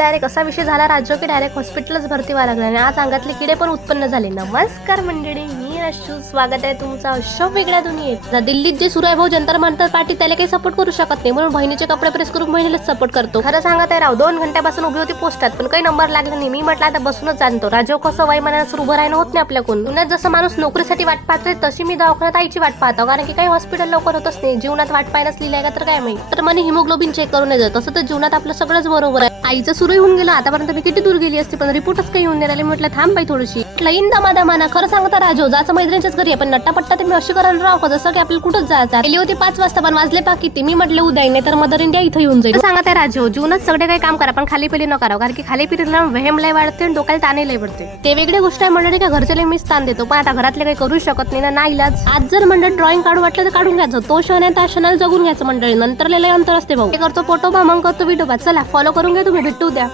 Direct असा विषय झाला राजो की डायरेक्ट हॉस्पिटलच भरती व्हायला लागला आणि आज अंगातले किडे पण उत्पन्न झाले. नमस्कार मंडळी, मी रश्शू, स्वागत आहे तुमचं अशा वेगळ्या दुनियेत. दिल्लीत जे सुरू आहे भाऊ जनता मंतर पार्टी त्याला काही सपोर्ट करू शकत नाही, म्हणून बहिणीचे कपडे प्रेस करून बहिणीलाच सपोर्ट करतो. खरं सांगत आहे राव, 2 घंट्यापासून उभी होती पोस्टात पण काही नंबर लागला नाही. मी म्हटलं आता बसूनच जाणतो. राजो कसं वैमानात उभं राहणं होत नाही आपल्याकडून. पुण्यात जसं माणूस नोकरीसाठी वाट पाहतोय तशी मी दवाखान्यात आईची वाट पाहतो, कारण की काही हॉस्पिटल लवकर होतच नाही. जीवनात वाट पाहायलाच लिहिलंय का तर काय माहिती. तर मला हिमोग्लोबिन चेक करून येतं, तसं तर जीवनात आपलं सगळंच बरोबर आहे. आईचं सुरू होऊन गेलं, आतापर्यंत मी किती दूर गेली असते पण रिपोर्टच काही येऊन नाही राहिले. म्हटलं थांब बाई थोडीशी लाईन दमादमाना. खरं सांगता राजो जायचं मैत्रिणीच्याच घरी आहे, पण नट्टापट्टा ते मी अशी करायला राव का जसं की आपल्याला कुठंच जायचं. गेली होती 5 वाजता पण वाजले पा किती. मी म्हटलं उद्या नाही तर मदर इंडिया इथं येऊन जाईल. सांगत आहे राजो, जीवनात सगळे काही काम करा पण खाली पिली न करा, कारण की खाली पिलीला व्यायाम लय वाढते आणि डोक्याला ताणही लय पडते. ते वेगळी गोष्ट आहे मंडळी, का घरच्याला मीच ताण देतो, पण आता घरातले काही करू शकत नाही ना इलाज. आज जर मंडळ ड्रॉइंग काढू वाटलं तर काढून घ्यायचं, तो क्षण आहे त्या क्षणाला जगून घ्यायचं मंडळी. नंतर लय अंतर असते भाऊ. ते करतो पोटोबा मग करतो विडोबा. चला फॉलो करून घ्या तुम्ही, भेटू द्या.